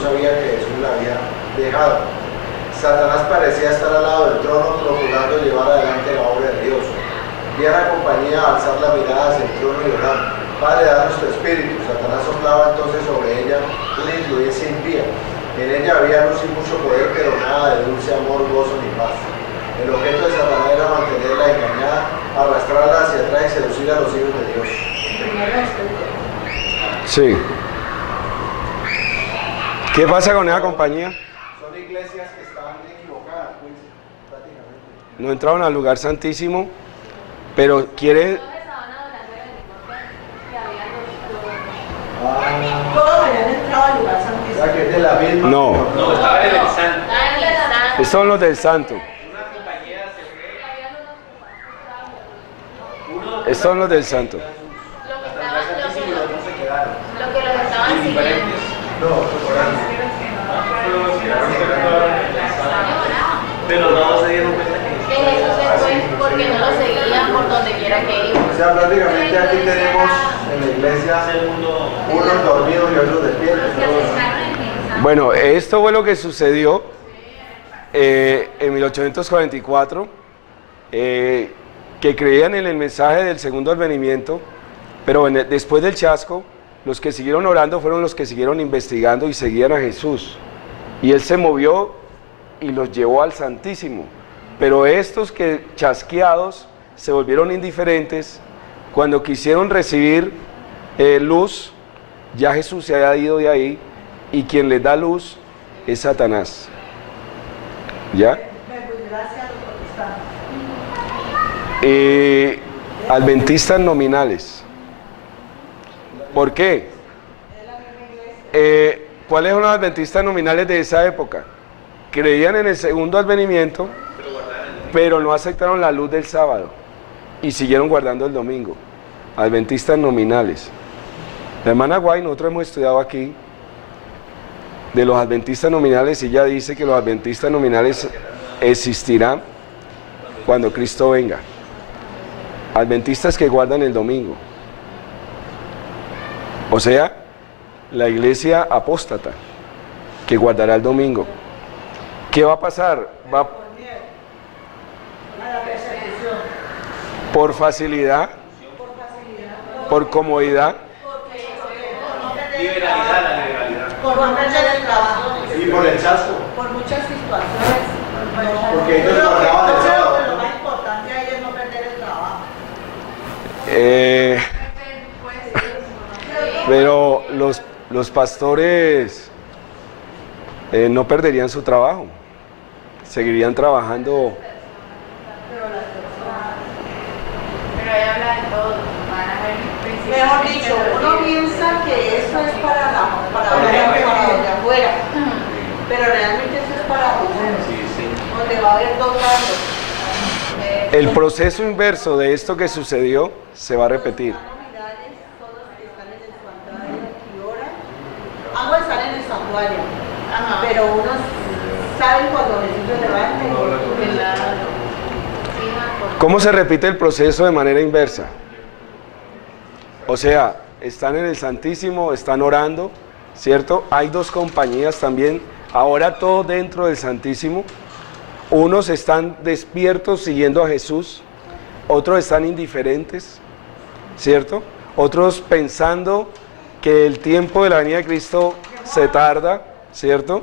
sabía que Jesús la había dejado. Satanás parecía estar al lado del trono procurando llevar adelante la obra de Dios. Vi a la compañía alzar la mirada hacia el trono y orar: Padre, danos tu espíritu. Satanás soplaba entonces sobre ella una influencia impía. En ella había luz y mucho poder, pero nada de dulce amor, gozo ni paz. El objeto de Satanás era mantenerla engañada, arrastrarla hacia atrás y seducir a los hijos de Dios. Sí. ¿Qué pasa con esa compañía? Son iglesias que están equivocadas, pues, prácticamente. No entraron al lugar santísimo, pero quieren... Todos habían entrado al lugar santísimo. ¿Verdad que es de la misma? No, No, estaba en el santo. estos son los del santo. Una compañía se fue. Estos son los del santo. Lo que los estaban siguiendo. No, por ahí. Pero no se dieron cuenta Que Jesús se fue porque no lo seguían por donde quiera que iba. O sea, prácticamente aquí tenemos en la iglesia unos dormidos y otros despiertos. Bueno, esto fue lo que sucedió en 1844, que creían en el mensaje del segundo advenimiento, pero después del chasco, los que siguieron orando fueron los que siguieron investigando y seguían a Jesús. Y Él se movió y los llevó al Santísimo. Pero estos que chasqueados se volvieron indiferentes, cuando quisieron recibir luz, ya Jesús se había ido de ahí, y quien les da luz es Satanás. ¿Ya? Adventistas nominales. ¿Por qué? ¿Cuáles son los adventistas nominales de esa época? Creían en el segundo advenimiento, pero no aceptaron la luz del sábado y siguieron guardando el domingo. Adventistas nominales. La hermana Guay, nosotros hemos estudiado aquí de los adventistas nominales y ella dice que los adventistas nominales existirán cuando Cristo venga. Adventistas que guardan el domingo. O sea, la iglesia apóstata que guardará el domingo. ¿Qué va a pasar? Por facilidad, por comodidad. Liberalidad, la liberalidad. Por no perder el trabajo. Y por el chasco. Por muchas situaciones. Porque ellos guardaban el sábado. Pero lo más importante ahí es no perder el trabajo. Pero los pastores no perderían su trabajo, seguirían trabajando. Pero ahí habla de todo. Van a ver principios. Mejor dicho, uno piensa que esto es para de afuera, pero realmente eso es para uno, donde va a haber dos bandos. El proceso inverso de esto que sucedió se va a repetir. Ambos están en el santuario, Ajá. pero unos saben cuando Jesús se levanta y otros no. Sí, Marco. ¿Cómo se repite el proceso de manera inversa? O sea, están en el Santísimo, están orando, ¿cierto? Hay dos compañías también, ahora todo dentro del Santísimo. Unos están despiertos siguiendo a Jesús, otros están indiferentes, ¿cierto? Otros pensando que el tiempo de la venida de Cristo se tarda, ¿cierto?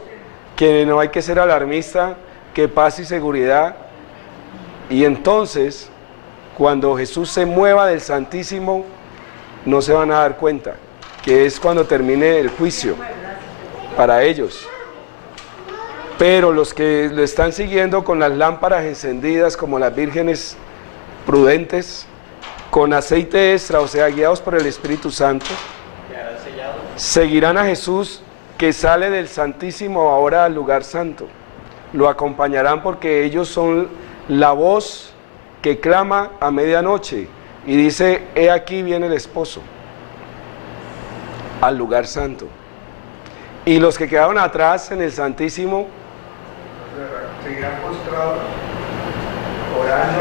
Que no hay que ser alarmista, que paz y seguridad. Y entonces, cuando Jesús se mueva del Santísimo, no se van a dar cuenta, que es cuando termine el juicio para ellos. Pero los que lo están siguiendo con las lámparas encendidas, como las vírgenes prudentes, con aceite extra, o sea, guiados por el Espíritu Santo, seguirán a Jesús que sale del Santísimo ahora al lugar santo. Lo acompañarán porque ellos son la voz que clama a medianoche y dice: he aquí viene el esposo al lugar santo. Y los que quedaron atrás en el Santísimo Seguirán postrados, orando.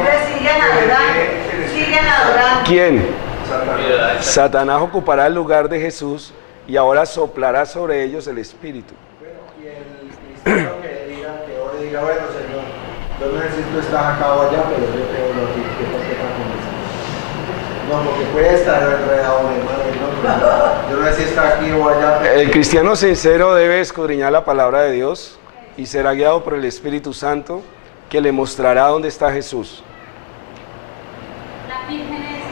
Siguen adorando. ¿quién? Satanás. Satanás ocupará el lugar de Jesús y ahora soplará sobre ellos el Espíritu. Bueno, diga, bueno, Señor, yo no necesito estar acá o allá, pero yo creo lo que para comenzar. No, porque puede estar enredado, hermano. Yo no sé si está aquí o allá. Pero... El cristiano sincero debe escudriñar la palabra de Dios y será guiado por el Espíritu Santo que le mostrará dónde está Jesús. Las vírgenes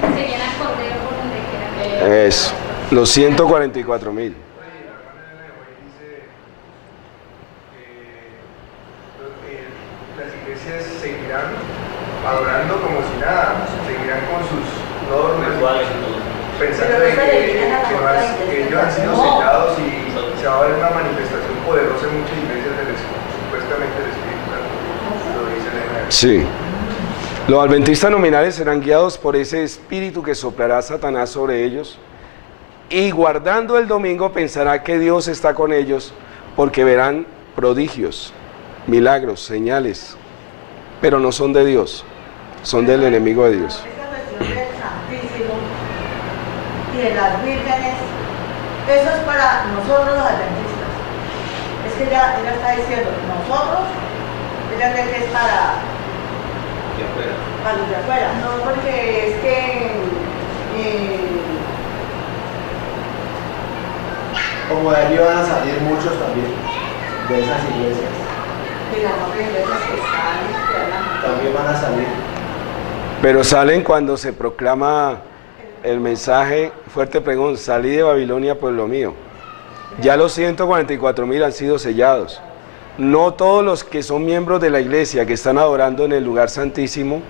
seguían al cordero por donde quiera. Eso, los 144,000. Las iglesias seguirán adorando como si nada, seguirán con sus normas, pensando Pero en no se dedican a la otra que iglesia, ellos han sido no. sellados y se va a ver una manifestación poderosa en muchas iglesias supuestamente del Espíritu Santo, lo dicen en la Sí. Los adventistas nominales serán guiados por ese espíritu que soplará Satanás sobre ellos y guardando el domingo pensará que Dios está con ellos porque verán prodigios, milagros, señales, pero no son de Dios, son del enemigo de Dios. Esta cuestión del Santísimo y de las vírgenes, eso es para nosotros los adventistas. Es que ella está diciendo, nosotros, ella cree que es para los de afuera. No, porque es que Como de allí van a salir muchos también, de esas iglesias. digamos que iglesias que están También van a salir. Pero salen cuando se proclama el mensaje fuerte pregón, salí de Babilonia pueblo mío. Ya los 144,000 han sido sellados. No todos los que son miembros de la iglesia que están adorando en el lugar santísimo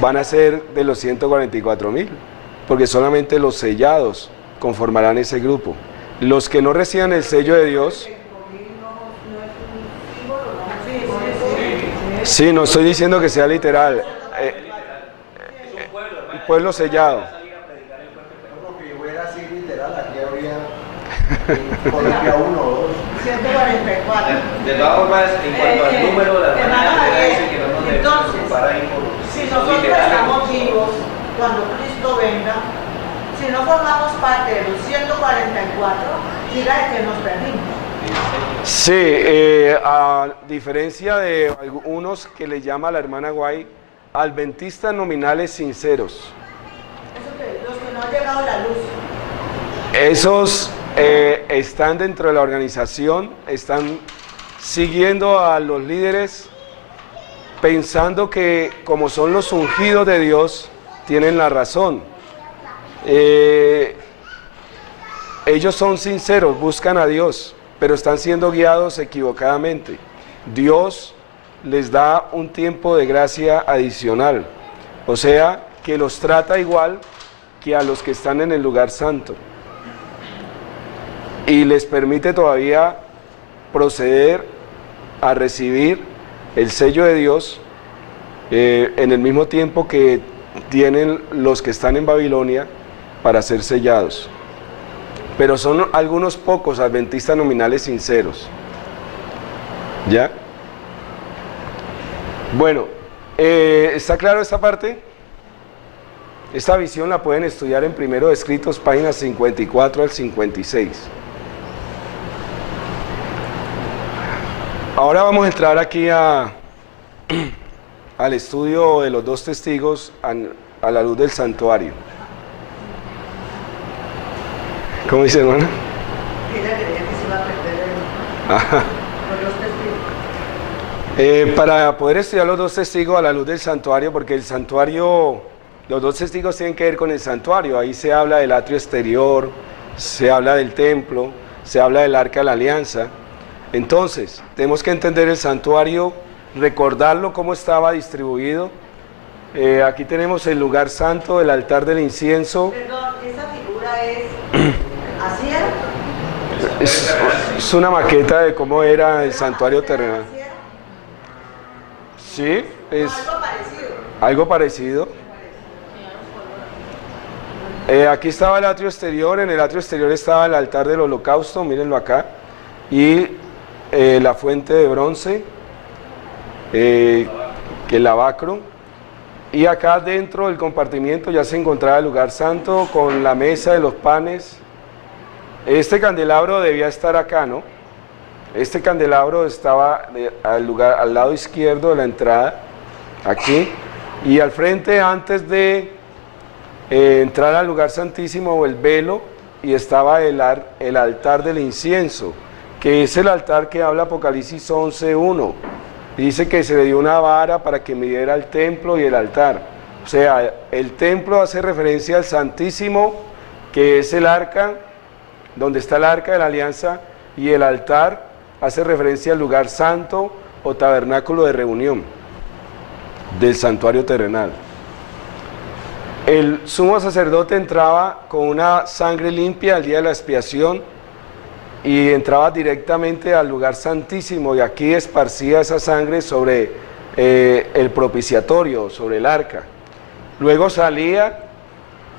van a ser de los 144,000, porque solamente los sellados conformarán ese grupo. Los que no reciban el sello de Dios, sí, no estoy diciendo que sea literal, el pueblo sellado. Bueno, que fuera así literal, aquí habría Colombia 1 o 2. 144. De todas formas, en cuanto al número, la hermano hermana Javier, dice que no nos debemos entonces, preocupar ahí por si son nosotros literales. estamos vivos cuando Cristo venga, si no formamos parte de los 144, diga de que nos perdimos. Sí, a diferencia de algunos que le llama la hermana Guay, adventistas nominales sinceros. Eso que los que no han llegado a la luz. Esos están dentro de la organización, están siguiendo a los líderes, pensando que como son los ungidos de Dios, tienen la razón. Ellos son sinceros, buscan a Dios, pero están siendo guiados equivocadamente. Dios les da un tiempo de gracia adicional, o sea, que los trata igual que a los que están en el lugar santo. Y les permite todavía proceder a recibir el sello de Dios en el mismo tiempo que tienen los que están en Babilonia para ser sellados. Pero son algunos pocos adventistas nominales sinceros. ¿Ya? Bueno, ¿está claro esta parte? Esta visión la pueden estudiar en Primero de Escritos, páginas 54 al 56. Ahora vamos a entrar aquí al estudio de los dos testigos a la luz del santuario. ¿Cómo dice, hermana? Ella creía que se iba a perder Ajá. los testigos. Para poder estudiar los dos testigos a la luz del santuario, porque el santuario, los dos testigos tienen que ver con el santuario. Ahí se habla del atrio exterior, se habla del templo, se habla del arca de la alianza. Entonces, tenemos que entender el santuario, recordarlo cómo estaba distribuido. Aquí tenemos el lugar santo, el altar del incienso. Perdón, esa figura es así era. Es una maqueta de cómo era el santuario terrenal. ¿Así era? Sí, es Algo parecido. algo parecido. Aquí estaba el atrio exterior, en el atrio exterior estaba el altar del holocausto, mírenlo acá, y la fuente de bronce, que el lavacro, y acá dentro del compartimiento ya se encontraba el lugar santo con la mesa de los panes. Este candelabro debía estar acá, ¿no? Este candelabro estaba al lado izquierdo de la entrada, aquí, y al frente, antes de entrar al lugar santísimo, el velo, y estaba el altar del incienso, que es el altar que habla Apocalipsis 11:1. Dice que se le dio una vara para que midiera el templo y el altar. O sea, el templo hace referencia al Santísimo, que es el arca, donde está el arca de la alianza, y el altar hace referencia al lugar santo o tabernáculo de reunión del santuario terrenal. El sumo sacerdote entraba con una sangre limpia al día de la expiación y entraba directamente al lugar santísimo, y aquí esparcía esa sangre sobre el propiciatorio, sobre el arca. Luego salía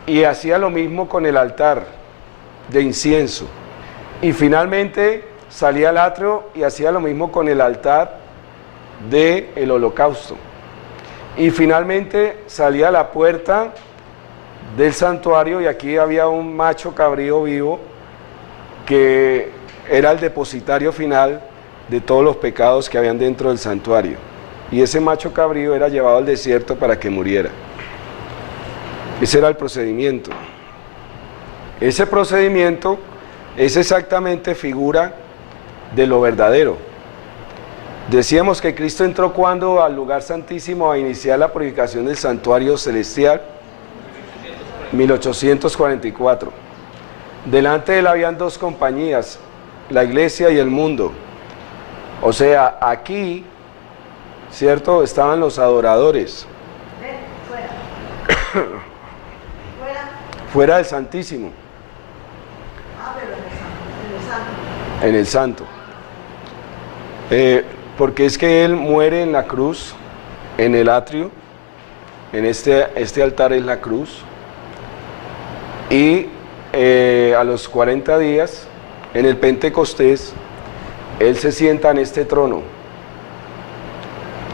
y hacía lo mismo con el altar de incienso, y finalmente salía al atrio y hacía lo mismo con el altar del holocausto, y finalmente salía a la puerta del santuario, y aquí había un macho cabrío vivo que era el depositario final de todos los pecados que habían dentro del santuario, y ese macho cabrío era llevado al desierto para que muriera. Ese era el procedimiento. Ese procedimiento es exactamente figura de lo verdadero. Decíamos que Cristo entró cuando al lugar santísimo a iniciar la purificación del santuario celestial, 1844. Delante de él habían dos compañías, la iglesia y el mundo. O sea, aquí, ¿cierto?, estaban los adoradores. Fuera. Fuera. Fuera del Santísimo. Pero en el santo. En el santo. Porque es que él muere en la cruz, en el atrio, en este altar es la cruz, y a los 40 días, en el Pentecostés, él se sienta en este trono.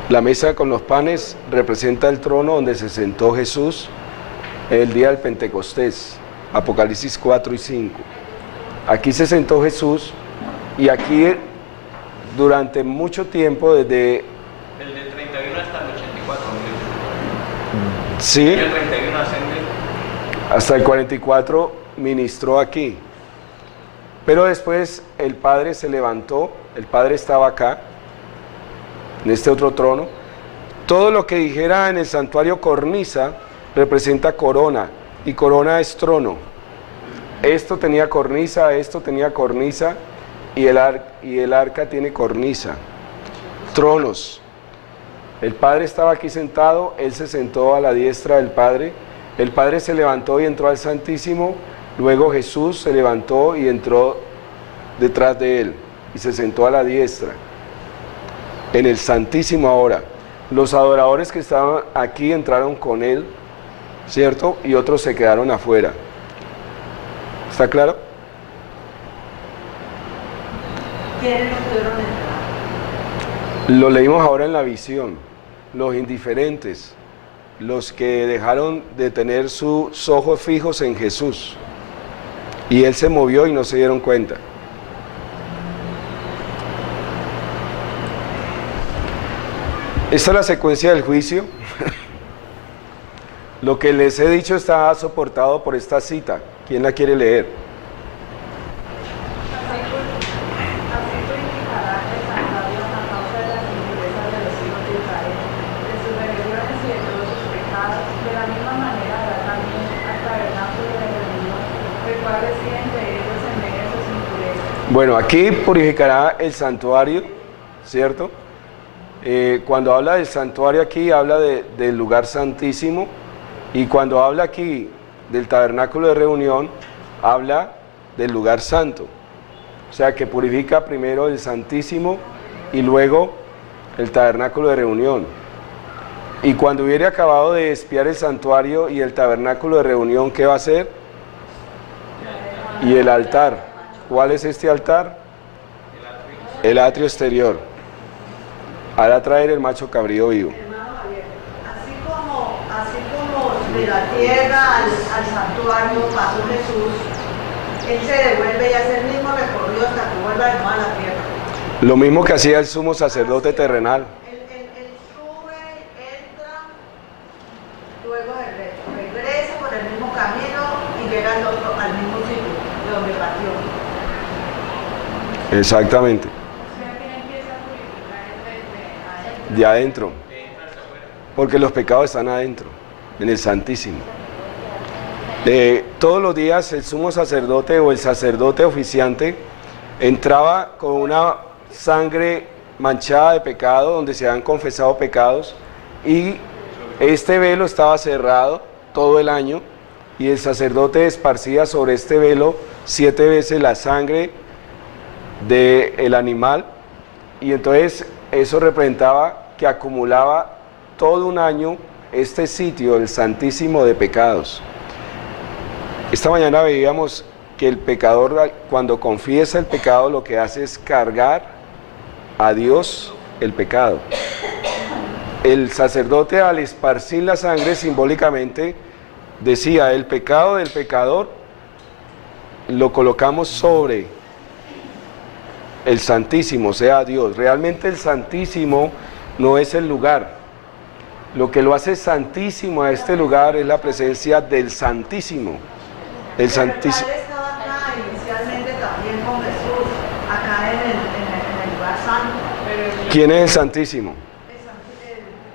La mesa con los panes representa el trono donde se sentó Jesús el día del Pentecostés, Apocalipsis 4 y 5. Aquí se sentó Jesús, y aquí durante mucho tiempo, desde... El del 31 hasta el 84. Sí, El 31 ascende. hasta el 44 ministró aquí. Pero después el Padre se levantó, el Padre estaba acá, en este otro trono. Todo lo que dijera en el santuario cornisa representa corona, y corona es trono. Esto tenía cornisa, y el arca tiene cornisa. Tronos. El Padre estaba aquí sentado, él se sentó a la diestra del Padre. El Padre se levantó y entró al Santísimo. Luego Jesús se levantó y entró detrás de él y se sentó a la diestra. En el Santísimo ahora. Los adoradores que estaban aquí entraron con él, ¿cierto? Y otros se quedaron afuera. ¿Está claro? ¿Quiénes no pudieron entrar? Lo leímos ahora en la visión. Los indiferentes, los que dejaron de tener sus ojos fijos en Jesús, y él se movió y no se dieron cuenta. Esta es la secuencia del juicio. Lo que les he dicho está soportado por esta cita. ¿Quién la quiere leer? Así purificará el santuario a causa de las impurezas de los hijos de Israel, de sus rebeliones y de todos sus pecados. De la misma manera hará también al tabernáculo de reunión, el cual reside entre ellos en medio de sus impurezas. Bueno, aquí purificará el santuario, ¿cierto? Cuando habla del santuario aquí, habla del lugar santísimo, y cuando habla aquí del tabernáculo de reunión, habla del lugar santo. O sea, que purifica primero el santísimo y luego el tabernáculo de reunión. Y cuando hubiere acabado de expiar el santuario y el tabernáculo de reunión, ¿qué va a hacer? Y el altar. ¿Cuál es este altar? El atrio exterior. Hará traer el macho cabrío vivo. Hermano Javier, así como de la tierra al santuario pasó Jesús, él se devuelve y hace el mismo recorrido hasta que vuelva de nuevo a la tierra. Lo mismo que hacía el sumo sacerdote terrenal. Él sube, entra, luego regresa por el mismo camino y llega al mismo sitio de donde partió. Exactamente. O sea, que empieza a purificar desde adentro. De adentro. Porque los pecados están adentro, en el Santísimo. Todos los días el sumo sacerdote o el sacerdote oficiante entraba con una sangre manchada de pecado, donde se han confesado pecados, y este velo estaba cerrado todo el año, y el sacerdote esparcía sobre este velo 7 veces la sangre del animal, y entonces eso representaba que acumulaba todo un año este sitio, el Santísimo, de pecados. Esta mañana veíamos que el pecador, cuando confiesa el pecado, lo que hace es cargar a Dios el pecado. El sacerdote, al esparcir la sangre, simbólicamente decía: el pecado del pecador lo colocamos sobre el Santísimo, o sea, Dios. Realmente el Santísimo no es el lugar. Lo que lo hace santísimo a este lugar es la presencia del Santísimo. El Santísimo. El Padre estaba acá inicialmente también con Jesús, acá en el lugar santo. ¿Quién es el Santísimo?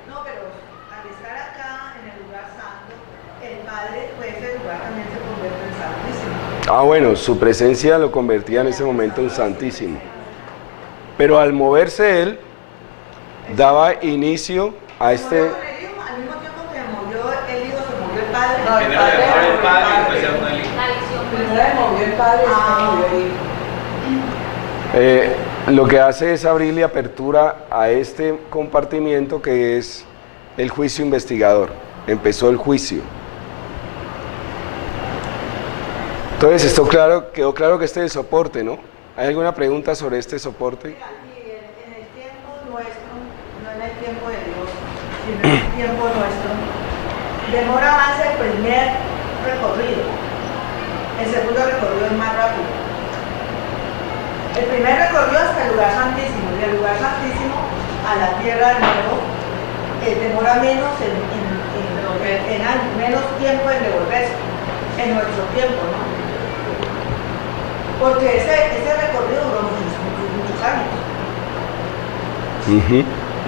No, pero al estar acá en el lugar santo, el Padre, pues ese lugar también se convierte en santísimo. Ah, bueno, su presencia lo convertía en ese momento en Santísimo. Pero al moverse él, daba inicio a este... Al mismo tiempo que movió el Hijo, se movió el Padre. No, primero le movió el padre y después se movió el hijo. La visión Primero le movió el Padre y después movió el Hijo. Lo que hace es abrirle apertura a este compartimiento que es el juicio investigador. Empezó el juicio. Entonces, quedó claro que este es el soporte, ¿no? ¿Hay alguna pregunta sobre este soporte? Mira, y en el tiempo nuestro, no en el tiempo de Dios, sino en el tiempo nuestro, demora más el primer recorrido. El segundo recorrido es más rápido. El primer recorrido hasta el lugar santísimo, y del lugar santísimo a la tierra de nuevo, demora menos menos tiempo en devolverse, en nuestro tiempo, ¿no? Porque ese recorrido duró muchos años.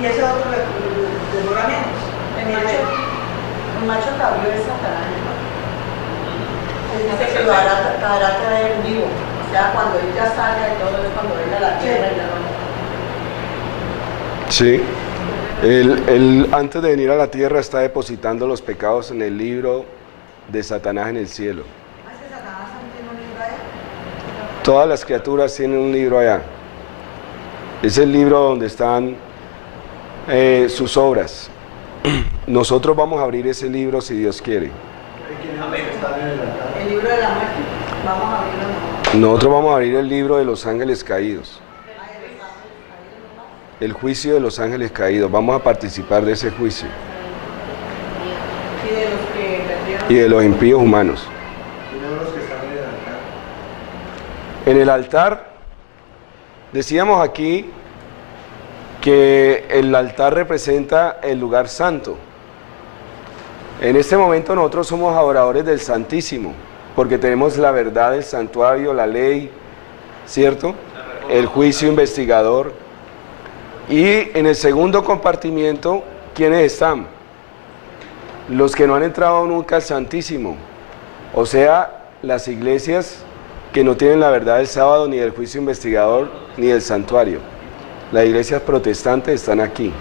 Y ese otro demora menos. El macho cabrío es Satanás, ¿no? Él dice que lo hará traer vivo. O sea, cuando él ya salga y todo, es cuando venga a la tierra y ya no. Sí. Él antes de venir a la tierra está depositando los pecados en el libro de Satanás en el cielo. ¿Hace Satanás tiene un libro allá? Todas las criaturas tienen un libro allá. Es el libro donde están sus obras. Nosotros vamos a abrir ese libro si Dios quiere. El libro de la muerte. Vamos a abrirlo. Nosotros vamos a abrir el libro de los ángeles caídos. El juicio de los ángeles caídos. Vamos a participar de ese juicio. Y de los que perdieron. Y de los impíos humanos. Tenemos los que están en el altar. En el altar, decíamos aquí que el altar representa el lugar santo. En este momento nosotros somos adoradores del Santísimo, porque tenemos la verdad del santuario, la ley, ¿cierto? El juicio investigador. Y en el segundo compartimiento, ¿quiénes están? Los que no han entrado nunca al Santísimo, o sea, las iglesias que no tienen la verdad del sábado, ni del juicio investigador, ni del santuario. Las iglesias protestantes están aquí.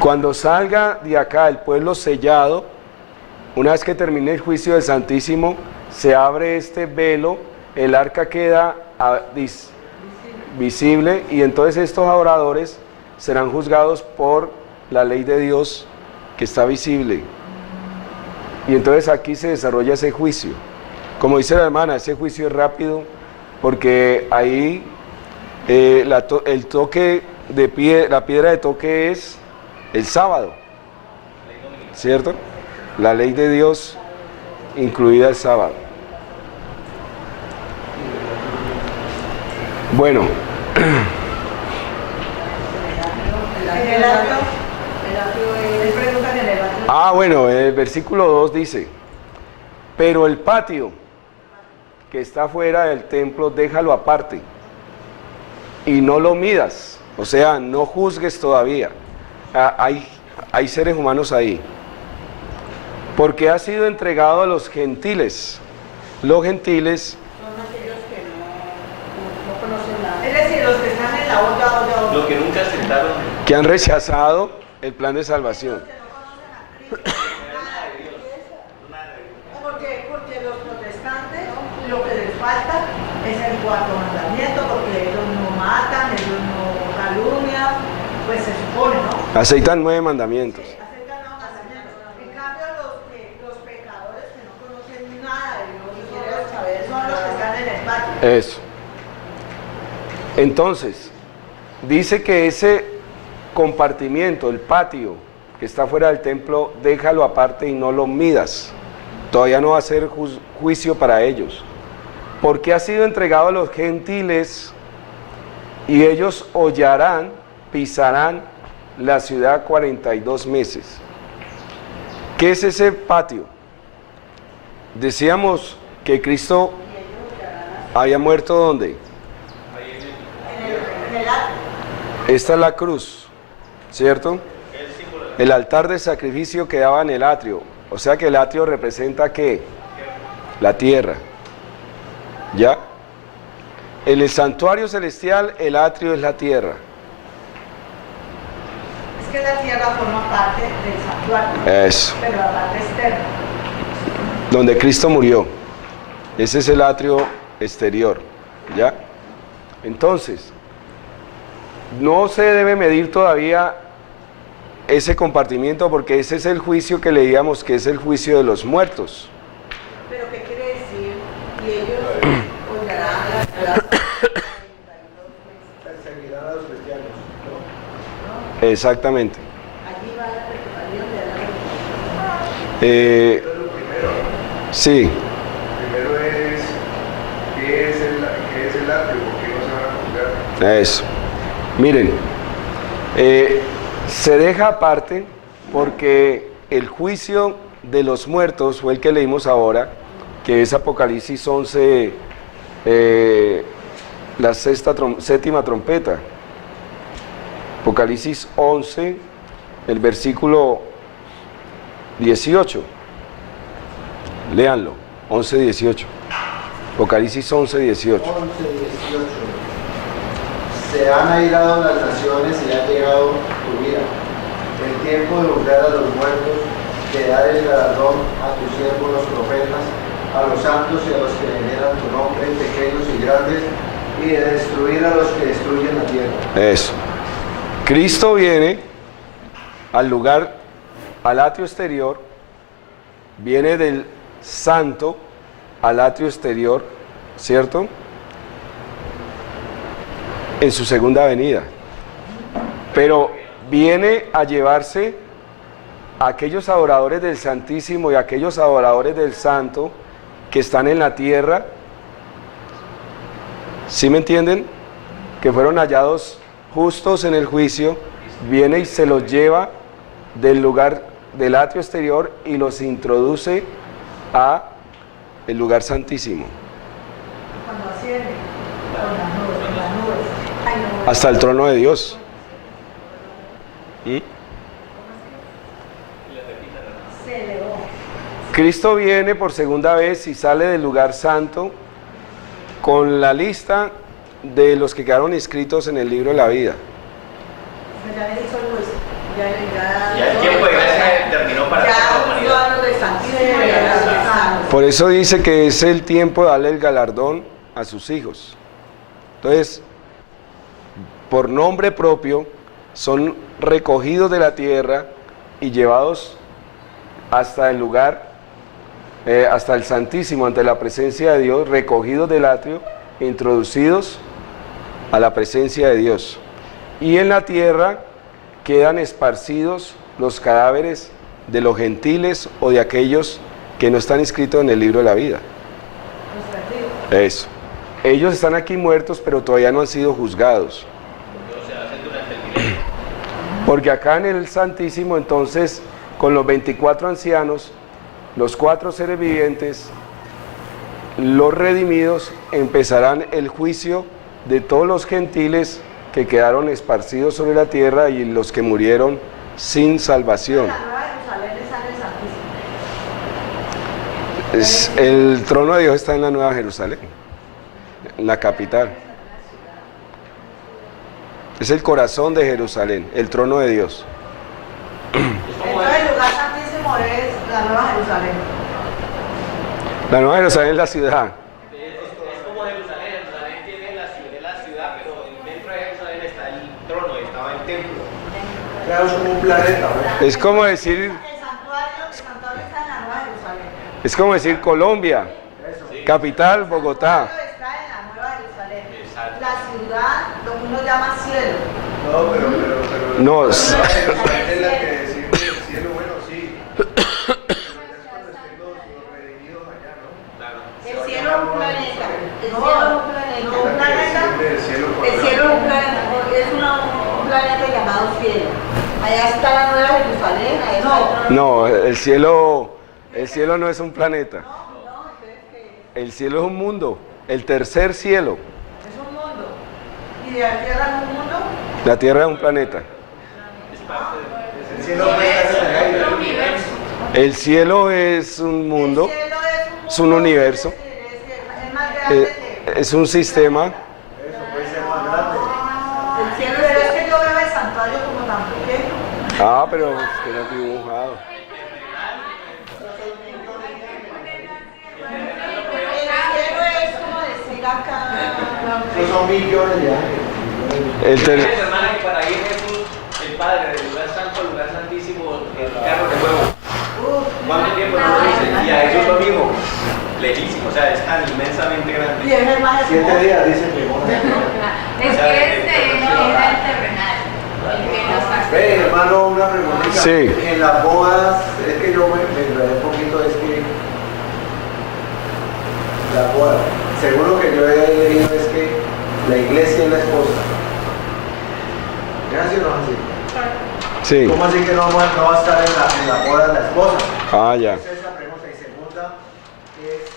Cuando salga de acá el pueblo sellado, una vez que termine el juicio del Santísimo, se abre este velo, el arca queda visible, y entonces estos adoradores serán juzgados por la ley de Dios que está visible. Y entonces aquí se desarrolla ese juicio. Como dice la hermana, ese juicio es rápido, porque ahí el toque de pie, la piedra de toque es el sábado, ¿cierto? La ley de Dios incluida el sábado. Bueno, En el atrio, él pregunta en el atrio. Ah, bueno, el versículo 2 dice, pero el patio que está fuera del templo, déjalo aparte y no lo midas, o sea, no juzgues todavía. Hay seres humanos ahí, porque ha sido entregado a los gentiles. Los gentiles, Son aquellos que no conocen nada. Es decir, los que están en la olla. Lo que nunca aceptaron. que han rechazado el plan de salvación. Porque los protestantes lo que les falta es el cuarto mandamiento, porque ellos no matan, ellos no calumnian, pues se supone, ¿no? Aceitan 9 mandamientos. Aceptan los mandamientos. En cambio, los pecadores que no conocen nada de Dios y quieren saber son los que están en el patio. Eso. Entonces, dice que ese compartimiento, el patio que está fuera del templo, déjalo aparte y no lo midas. Todavía no va a ser juicio para ellos. Porque ha sido entregado a los gentiles y ellos hollarán, pisarán la ciudad 42 meses. ¿Qué es ese patio? Decíamos que Cristo había muerto ¿dónde? En el atrio. Esta es la cruz, ¿cierto? El altar de sacrificio quedaba en el atrio. O sea que el atrio representa ¿qué? La tierra. ¿Ya? En el santuario celestial el atrio es la tierra. Es que la tierra forma parte del santuario. Eso. Pero la parte externa. Donde Cristo murió. Ese es el atrio exterior. ¿Ya? Entonces, no se debe medir todavía ese compartimiento porque ese es el juicio que leíamos, que es el juicio de los muertos. Pero ¿qué quiere decir? Y ellos hollarán la ciudad. Perseguirán a los cristianos, ¿no? Exactamente. Allí va la preparación de la Eh, Eso es lo primero. sí, Primero es, ¿qué es el atrio? ¿Por qué no se van a juzgar? eso. Miren, se deja aparte porque el juicio de los muertos fue el que leímos ahora, que es Apocalipsis 11, la séptima trompeta. Apocalipsis 11, el versículo 18. Léanlo, 11, 18. Apocalipsis 11, 18. 11, 18. Se han airado las naciones y ha llegado tu vida. El tiempo de juzgar a los muertos, de dar el galardón a tus siervos los profetas, a los santos y a los que veneran tu nombre, pequeños y grandes, y de destruir a los que destruyen la tierra. Eso. Cristo viene al lugar, al atrio exterior, viene del santo al atrio exterior, ¿cierto? En su segunda venida. Pero viene a llevarse a aquellos adoradores del Santísimo y a aquellos adoradores del Santo que están en la tierra. ¿Sí me entienden? Que fueron hallados justos en el juicio, viene y se los lleva del lugar del atrio exterior y los introduce a el lugar santísimo, Cuando asciende con las nubes, en las nubes. Ay, no. hasta el trono de Dios. ¿Mm? Se elevó. Cristo viene por segunda vez y sale del lugar santo con la lista de los que quedaron inscritos en el libro de la vida. Ya le hizo el juicio. Ya el tiempo de gracia terminó para toda la Ya humanidad. juzgó a los de Santísimo y a los de Santos. Por eso dice que es el tiempo de darle el galardón a sus hijos. Entonces, por nombre propio, son recogidos de la tierra y llevados hasta el lugar, hasta el Santísimo, ante la presencia de Dios, recogidos del atrio, introducidos a la presencia de Dios. Y en la tierra quedan esparcidos los cadáveres de los gentiles o de aquellos que no están inscritos en el libro de la vida. Eso. Ellos están aquí muertos, pero todavía no han sido juzgados. Se hace durante el milenio. Porque acá en el Santísimo, entonces, con los 24 ancianos, los 4 seres vivientes, los redimidos, empezarán el juicio de todos los gentiles que quedaron esparcidos sobre la tierra y los que murieron sin salvación. La Nueva Jerusalén está en el Santísimo. El trono de Dios está en la Nueva Jerusalén, en la capital. Es el corazón de Jerusalén, el trono de Dios. Entonces el lugar santísimo es la Nueva Jerusalén. La Nueva Jerusalén es la ciudad. Es como Jerusalén. Jerusalén tiene la ciudad, pero dentro de Jerusalén está el trono, estaba el templo. Claro, es como un planeta, ¿no? Es como decir, El santuario está en la Nueva Jerusalén. es como decir Colombia, capital, Bogotá. Está en la Nueva Jerusalén. Exacto. La ciudad, lo que uno llama cielo. No, pero No, la Jerusalén es la que decimos el cielo, bueno, sí. Pero ya es cuando estén los redimidos allá, ¿no? Claro. El cielo es un planeta. El cielo es un planeta. No, un planeta. El cielo, El cielo es un planeta. Es un planeta llamado cielo. Allá está la Nueva Jerusalén. Allá está el trono. no, el cielo no es un planeta. El cielo es un mundo, el tercer cielo. Es un mundo. ¿Y de la tierra es un mundo? La tierra es un planeta. el cielo puede estar en el aire. El cielo es un mundo, El cielo es un universo, Es más grande que... es un sistema. Eso puede ser más grande. El cielo, pero es que yo veo el santuario como tan pequeño. Ah, pero queda dibujado. El cielo es como decir acá. Esos son millones de ángeles. El ter- Dice, hermana, que para ir Jesús, el Padre, del lugar santo al lugar santísimo, el carro de fuego. ¿Cuánto tiempo nos dice? Y a Jesús lo mismo, lejísimo, o sea, es tan inmensamente Y grande. es el más 7 hermoso. días, dice que Es que era el terrenal, el que nos hace. Ve, hermano, una preguntita. Sí. En las bodas, es que yo me enredé un poquito, es que la boda, según lo que yo he leído, es que la iglesia es la esposa. ¿Es así o no es así? Sí. ¿Cómo así que no va a estar en la boda la esposa? Ah, ya. Esa es la pregunta. Y segunda, es,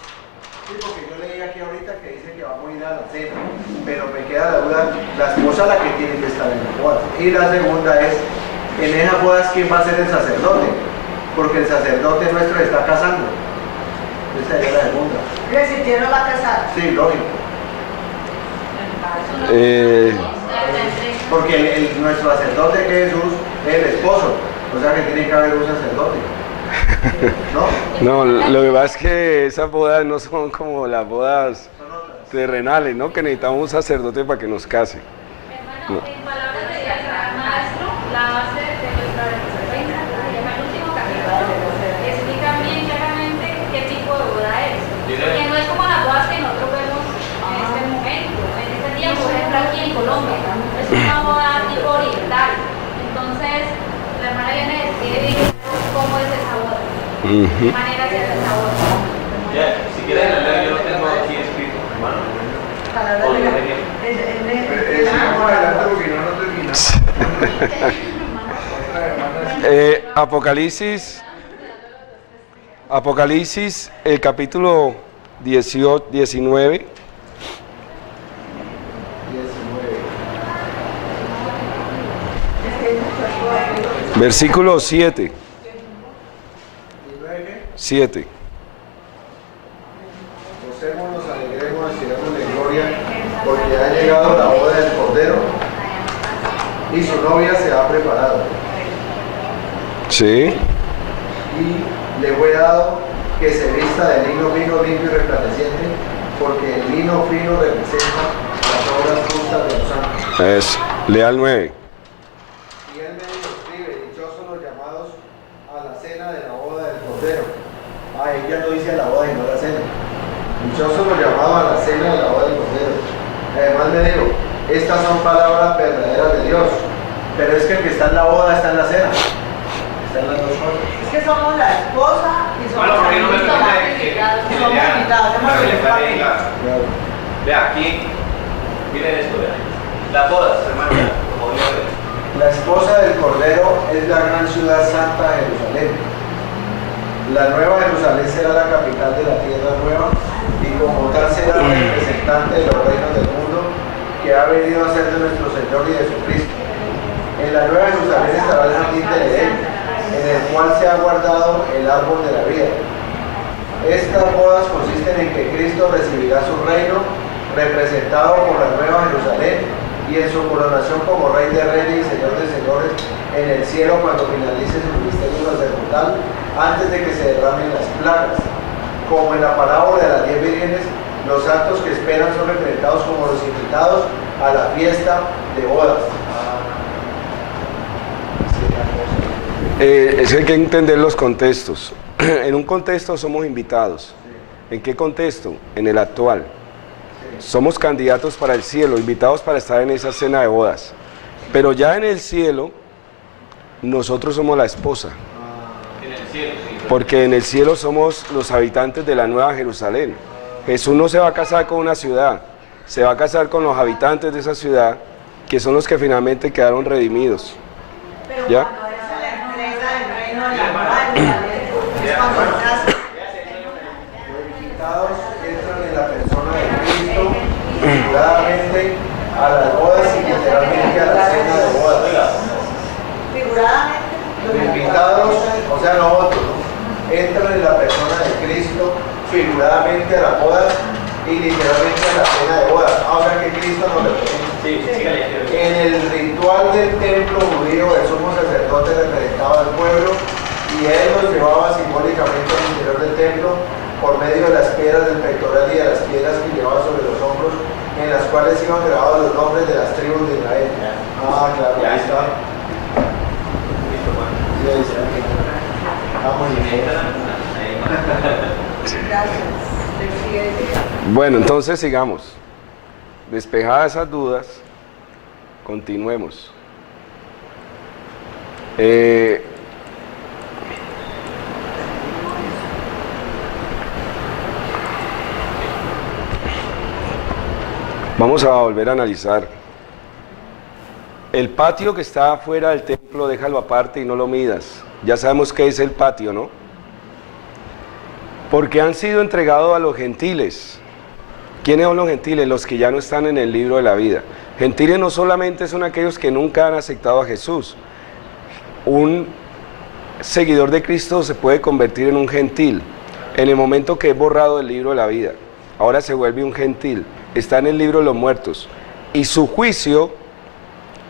sí, porque yo leí aquí ahorita que dice que vamos a ir a la cena, pero me queda la duda, la esposa la que tiene que estar en la boda. Y la segunda es, en esas bodas, ¿quién va a ser el sacerdote? Porque el sacerdote nuestro está casando. Esa es la segunda. Es decir, ¿quién lo va a casar? Sí, lógico. Eh, Porque nuestro sacerdote que es Jesús es el esposo. O sea que tiene que haber un sacerdote. ¿No? no, lo que pasa es que esas bodas no son como las bodas Son otras. terrenales, ¿no? Que necesitamos un sacerdote para que nos case. Hermano, en palabras de Dios, maestro, la base de nuestra defensa, el último capítulo, explica bien claramente qué tipo de boda es. Porque no es como las bodas que nosotros vemos en este momento, en este tiempo, por ejemplo aquí en Colombia. Es una boda tipo oriental. Entonces, la hermana viene a describir cómo es esa boda, Ujú. de manera de hacer esa boda. Ya, si quieres, yo lo tengo aquí escrito, hermano. Palabra O de lo la- tenía. Sigamos adelante porque no terminamos. Otra hermana. Apocalipsis, el capítulo 18, 19, 19. versículo 7. ¿Y luego qué? 7. Gocémonos, alegremos, sigamos de gloria, porque ha llegado la boda del Cordero y su novia se ha preparado. Sí. Y le fue dado que se vista de lino fino, limpio y resplandeciente, porque el lino fino representa las obras justas de los santos. Eso. Lea el 9. Y él me dijo, escribe, dichosos los llamados a la cena de la boda del Cordero. Ah, ella no dice a la boda y no a la cena. Dichosos los llamados a la cena de la boda del Cordero. Además me dijo, estas son palabras verdaderas de Dios. Pero es que el que está en la boda está en la cena. Está en las dos cosas. Es que somos la esposa y somos Bueno, porque no me la permite que somos le lea invitados, somos para que le la aclare familia. Claro. Vea, aquí, miren esto, vean. Las bodas, hermano, como Dios ve. La esposa del Cordero es la gran ciudad santa Jerusalén. La nueva Jerusalén será la capital de la tierra nueva y como tal será la representante de los reinos del mundo que ha venido a ser de nuestro Señor y de Jesucristo. En la nueva Jerusalén estará el jardín de Edén, en el cual se ha guardado el árbol de la vida. Estas bodas consisten en que Cristo recibirá su reino, representado por la nueva Jerusalén, y en su coronación como Rey de Reyes y Señor de Señores en el cielo cuando finalice su ministerio sacerdotal, antes de que se derramen las plagas. Como en la parábola de las 10 vírgenes, los actos que esperan son representados como los invitados a la fiesta de bodas. Es que hay que entender los contextos. En un contexto somos invitados. ¿En qué contexto? En el actual. Somos candidatos para el cielo, invitados para estar en esa cena de bodas. Pero ya en el cielo, nosotros somos la esposa. En el cielo, sí. Porque en el cielo somos los habitantes de la nueva Jerusalén. Jesús no se va a casar con una ciudad, se va a casar con los habitantes de esa ciudad, que son los que finalmente quedaron redimidos. Pero ¿Ya? cuando es la entrega del reino de la nueva Jerusalén, es cuando se casa. Los invitados entran en la persona de Cristo, figuradamente a las bodas y literalmente a la cena de bodas. Figuradamente, Los invitados, o sea, nosotros, ¿no? Entran en la persona de Cristo, figuradamente a las bodas y literalmente a la cena de bodas. O sea que Cristo nos representa. Sí, sígale. En el ritual del templo judío, el sumo sacerdote representaba al pueblo y él los llevaba simbólicamente al interior del templo por medio de las piedras del pectoral y de las piedras que llevaba sobre los hombros, en las cuales iban grabados los nombres de las tribus de Israel. Ah, claro, ahí está. Sí, ahí está. Vamos bien. gracias. Bueno, entonces sigamos. Despejadas esas dudas, continuemos. Vamos a volver a analizar. El patio que está afuera del templo, déjalo aparte y no lo midas. Ya sabemos qué es el patio, ¿no? Porque han sido entregados a los gentiles. ¿Quiénes son los gentiles? Los que ya no están en el libro de la vida. Gentiles no solamente son aquellos que nunca han aceptado a Jesús. Un seguidor de Cristo se puede convertir en un gentil en el momento que es borrado del libro de la vida. Ahora se vuelve un gentil. Está en el libro de los muertos. Y su juicio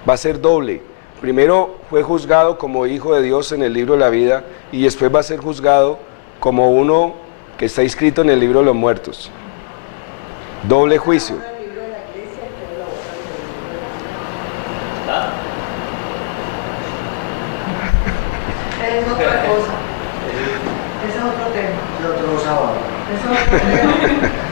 va a ser doble. Primero fue juzgado como hijo de Dios en el libro de la vida y después va a ser juzgado como uno que está inscrito en el libro de los muertos. Doble juicio. Es otra cosa. Ese es otro tema. ¿Qué otro sábado? Ese es otro tema.